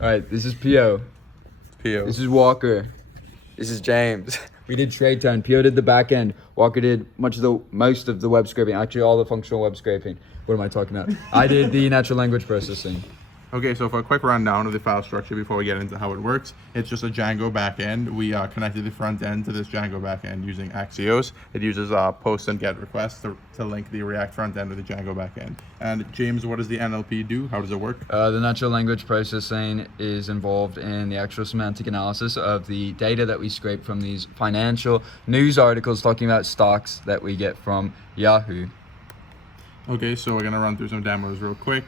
All right, this is Pio. Pio. This is Walker. This is James. We did trade turn. Pio did the back end. Walker did most of the web scraping. Actually, all the functional web scraping. What am I talking about? I did the natural language processing. Okay, so for a quick rundown of the file structure before we get into how it works, it's just a Django backend. We connected the front end to this Django backend using Axios. It uses post and get requests to link the React front end with the Django backend. And James, what does the NLP do? How does it work? The natural language processing is involved in the actual semantic analysis of the data that we scrape from these financial news articles talking about stocks that we get from Yahoo. Okay, so we're gonna run through some demos real quick.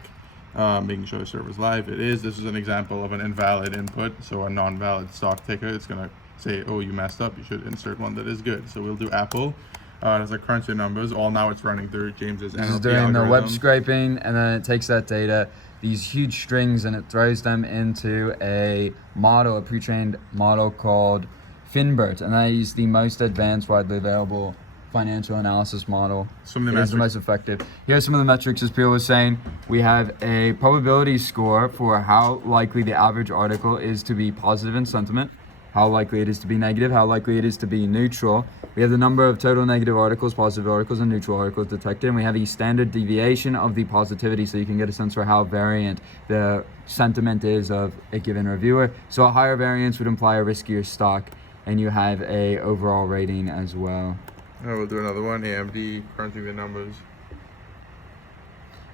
Making sure the server's live. This is an example of an invalid input, so a non-valid stock ticker. It's gonna say, oh, you messed up, you should insert one that is good. So we'll do Apple. There's like crunch the numbers. All now it's running through James's This NLP is doing the web algorithm. scraping, and then it takes that data, these huge strings, and it throws them into a model, a pre-trained model called Finbert, and that is the most advanced, widely available financial analysis model. Some of It the is the metrics. most effective. Here are some of the metrics, as Pio was saying. We have a probability score for how likely the average article is to be positive in sentiment, how likely it is to be negative, how likely it is to be neutral. We have the number of total negative articles, positive articles, and neutral articles detected, and we have a standard deviation of the positivity, so you can get a sense for how variant the sentiment is of a given reviewer. So a higher variance would imply a riskier stock, and you have a overall rating as well. We'll do another one. AMD crunching the numbers.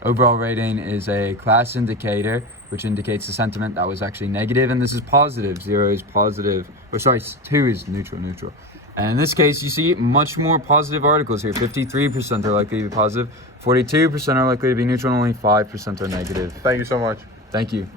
Overall rating is a class indicator, which indicates the sentiment that was actually negative, and this is positive. 0 is positive, or sorry, 2 is neutral. And in this case, you see much more positive articles here. 53% are likely to be positive, 42% are likely to be neutral, and only 5% are negative. Thank you so much. Thank you.